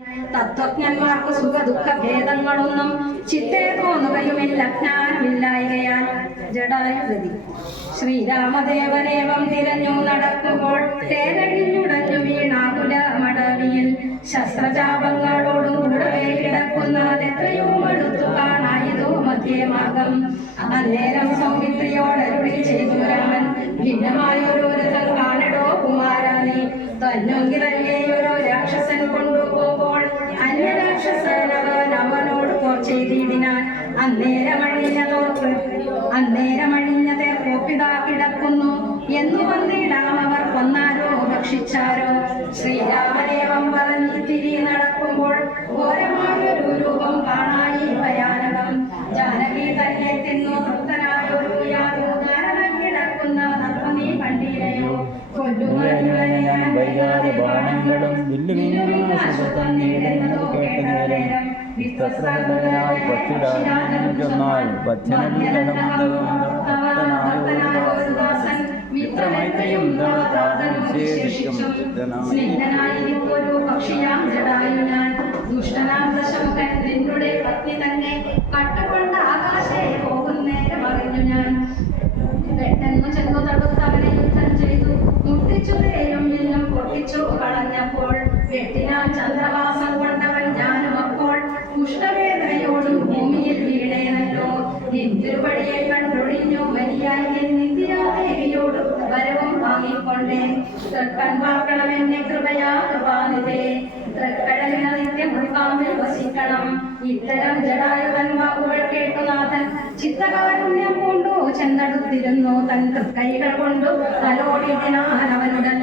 തത്വജ്ഞന്മാർക്ക് സുഖ ദുഃഖ ഭേദങ്ങളൊന്നും ചിത്തേ തോന്നുകയുമില്ല ജ്ഞാനമില്ലായികയാൽ. ജടായുഗതി. ശ്രീരാമദേവനേവം തിരഞ്ഞു നടക്കുമ്പോൾ തേരഴിഞ്ഞുടഞ്ഞു വീണാകുല മടവിയിൽ ശസ്ത്രചാപങ്ങളോടും കൂടവേ കിടക്കുന്നതെത്രയോ അടുത്തു കാണായതോ മധ്യേ മാർഗം. അന്നേരം സൗമിത്രിയോടരുളി ചെയ്തു രാമൻ, ഭിന്നമായൊരുത്തൻ കാണടോ കുമാരാനേ, തന്നൊങ്കിലല്ലേയൊരു രാക്ഷസൻ കൊണ്ടുപോകുമ്പോൾ അന്യരാക്ഷസനവൻ അവനോട് ചെയ്തിടിനാൻ. അന്നേരമഴിഞ്ഞതേ കോപ്പിതാ കിടക്കുന്നു എന്നു വന്നിടാം അവർ കൊന്നാരോ ഭക്ഷിച്ചാരോ. ശ്രീരാമനേവം പറഞ്ഞിത്തിരി നടക്കുമ്പോൾ ഘോരമായൊരു രൂപം കാണായി ഭയാനകം. ജാനകി തന്നെ തിന്നു തൃപ്തനായൊരു യാതൊരു കിടക്കുന്ന നർമ്മനീ കണ്ടീരയോ. വൈകാതെ ബാണങ്ങളും വില്ലുവിനായി പക്ഷിരാജനായി മിത്രമൈത്രിയും ദുഷ്ടനാശമുഖന്റെ പത്നി തന്നെ കട്ടുകൊണ്ട് ആകാശേ പോകുന്നേരം അറിഞ്ഞു ഞാൻ. പെട്ടെന്ന് ചെന്നു തടുത്തവനെ യുദ്ധം ചെയ്തു മുട്ടിച്ചു തേരും മില്ലും പൊട്ടിച്ചു കളഞ്ഞപ്പോൾ വെട്ടിനാൻ ചന്ദ്രവാസം കൊണ്ടവൻ ഞാനും അപ്പോൾ കുഷ്ഠവേദനയോടും ഭൂമിയിൽ വീണേനല്ലോ. നിന്തിരുപടിയെ കണ്ടൊഴിഞ്ഞു മരിയായി നിന്ദിരാദേവിയോട് വരവും വാങ്ങിക്കൊണ്ടേ. തൃക്കൺ പാർക്കണമെന്നെ കൃപയാ കൃപാനിതേ, തൃക്കടലിന നിത്യമുൾക്കാമ്പിൽ വസിക്കണം. ഇത്തരം ജടായുധൻ വാക്കുകൾ കേട്ടുനാഥൻ ചിത്തകാരുണ്യം കൊണ്ടു ചെന്നടുത്തിരുന്നു. തൻ തൃക്കൈകൾ കൊണ്ടു തലോടിനാൻ അവനുടൽ.